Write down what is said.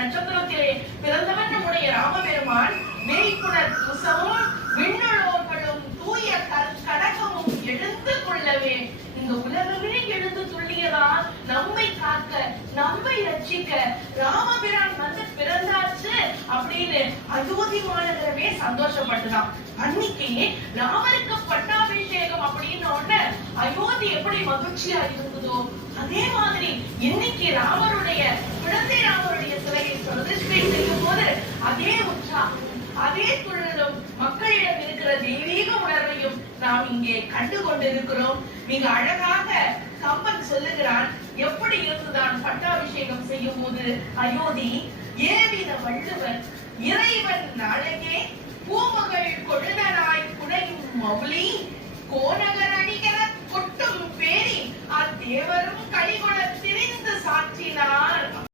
நட்சத்திரத்திலே பிறந்தவன் நம்முடைய ராமபெருமான் வேய்ப்புணர் துசமும் விண்ணுளோர்களும் தூய கடகமும் எழுந்து கொள்ளவே இந்த உலகமே எழுந்து துள்ளியதால் நம்மை காக்க நம்மை ரட்சிக்க ராமபிரான் வந்து பிறந்தாச்சு அப்படின்னு அயோத்தி மாநகரமே சந்தோஷப்பட்டுதான். அன்னைக்கு ராமருக்கு பட்டாபிஷேகம் அப்படின்னு அயோத்தி எப்படி மகிழ்ச்சியா இருந்ததோ அதே மாதிரி இன்னைக்கு ராமருடைய குழந்தை ராமருடைய சிலையை பிரதிஷ்டை செய்யும் போது அதே உற்சாகம் அதே துள்ளலும் மக்களிடம் இருக்கிற தெய்வீக உணர்வையும் நாம் இங்கே கண்டு கொண்டிருக்கிறோம். மிக அழகாக கம்பன் சொல்லுகிறான், எப்படி இருந்துதான் பட்டாபிஷேகம் செய்யும் போது அயோத்தி ஏவின வள்ளுவர் இறைவன் அழகே பூமகள் கொழுநனாய் குடையும் மௌலி கோநகர் அணிகர கொட்டும் பேரி அத்தேவரும் கலிகுண திரிந்து சாற்றினார்.